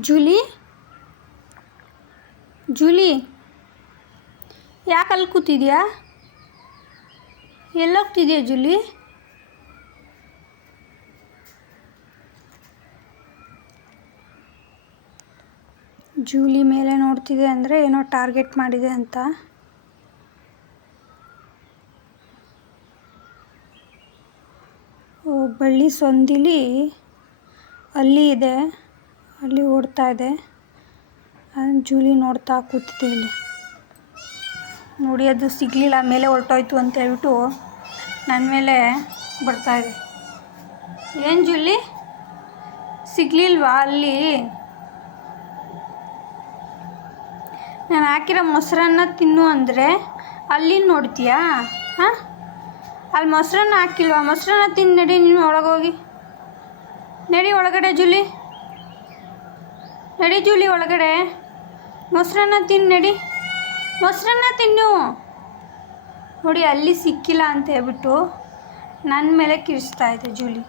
Julie? Julie? ಯಾಕೆ ಅಲ್ಲಿ ಕೂತಿದ್ಯಾ? ಎಲ್ಲೋಗ್ತಿದ್ಯಾ Julie? Julie ಮೇಲೆ ನೋಡ್ತಿದೆ ಅಂದರೆ ಏನೋ ಟಾರ್ಗೆಟ್ ಮಾಡಿದೆ ಅಂತ. ಬಳ್ಳಿ ಸೊಂದಿಲಿ ಅಲ್ಲಿ ಇದೆ. ಅಲ್ಲಿ ಓಡ್ತಾ ಇದೆ. ಜೂಲಿ ನೋಡ್ತಾ ಕೂತಿದೆ ಇಲ್ಲಿ. ನೋಡಿ, ಅದು ಸಿಗಲಿಲ್ಲ, ಮೇಲೆ ಹೊರಟೋಯ್ತು ಅಂತ ಹೇಳ್ಬಿಟ್ಟು ನನ್ನ ಮೇಲೆ ಬರ್ತಾ ಇದೆ. ಏನು ಜೂಲಿ? ಸಿಗಲಿಲ್ವಾ ಅಲ್ಲಿ? ನಾನು ಹಾಕಿರೋ ಮೊಸರನ್ನ ತಿನ್ನು ಅಂದರೆ ಅಲ್ಲಿ ನೋಡ್ತೀಯಾ? ಹಾಂ? ಅಲ್ಲಿ ಮೊಸರನ್ನ ಹಾಕಿಲ್ವಾ? ಮೊಸರನ್ನ ತಿಂದು ನಡಿ ನೀನು ಒಳಗೋಗಿ. ನಡಿ ಒಳಗಡೆ ಜೂಲಿ. ನಡಿ ಜೂಲಿ ಒಳಗಡೆ. ಮೊಸರನ್ನ ತಿನ್ನು, ನಡಿ. ಮೊಸರನ್ನ ತಿನ್ನು. ನೋಡಿ, ಅಲ್ಲಿ ಸಿಕ್ಕಿಲ್ಲ ಅಂತ ಹೇಳ್ಬಿಟ್ಟು ನನ್ನ ಮೇಲೆ ಕಿರಿಸ್ತಾ ಇದೆ ಜೂಲಿ.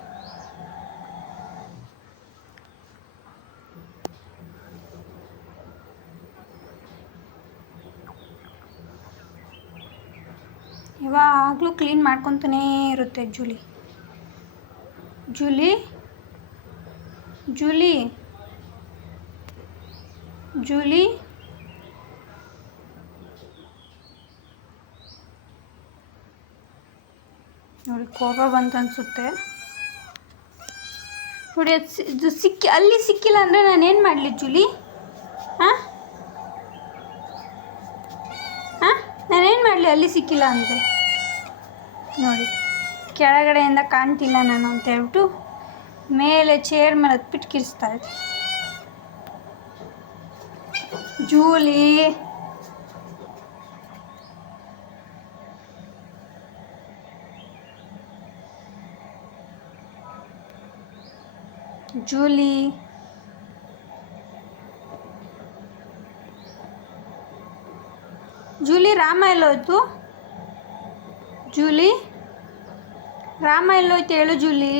ಇವಾಗಲೂ ಕ್ಲೀನ್ ಮಾಡ್ಕೊತಾನೇ ಇರುತ್ತೆ ಜೂಲಿ. ಜೂಲಿ? ಜೂಲಿ? ಜೂಲಿ? ನೋಡಿ, ಕೋಪ ಬಂತ ಅನಿಸುತ್ತೆ ನೋಡಿ, ಅದು ಇದು ಸಿಕ್ಕಿ, ಅಲ್ಲಿ ಸಿಕ್ಕಿಲ್ಲ ಅಂದರೆ ನಾನು ಏನು ಮಾಡಲಿ ಜೂಲಿ? ಹಾಂ? ಹಾಂ? ನಾನೇನು ಮಾಡಲಿ ಅಲ್ಲಿ ಸಿಕ್ಕಿಲ್ಲ ಅಂದರೆ? ನೋಡಿ, ಕೆಳಗಡೆಯಿಂದ ಕಾಣ್ತಿಲ್ಲ ನಾನು ಅಂತ ಹೇಳ್ಬಿಟ್ಟು ಮೇಲೆ ಚೇರ್ ಮೇಲೆ ಹತ್ಬಿಟ್ಟು ಕಿರಿಸ್ತಾ ಇದೆ ಜೂಲಿ ಜೂಲಿ ಜೂಲಿ ರಾಮ ಎಲ್ಲೋಯ್ತು ಜೂಲಿ ರಾಮ ಎಲ್ಲೋಯ್ತು ಹೇಳು ಜೂಲಿ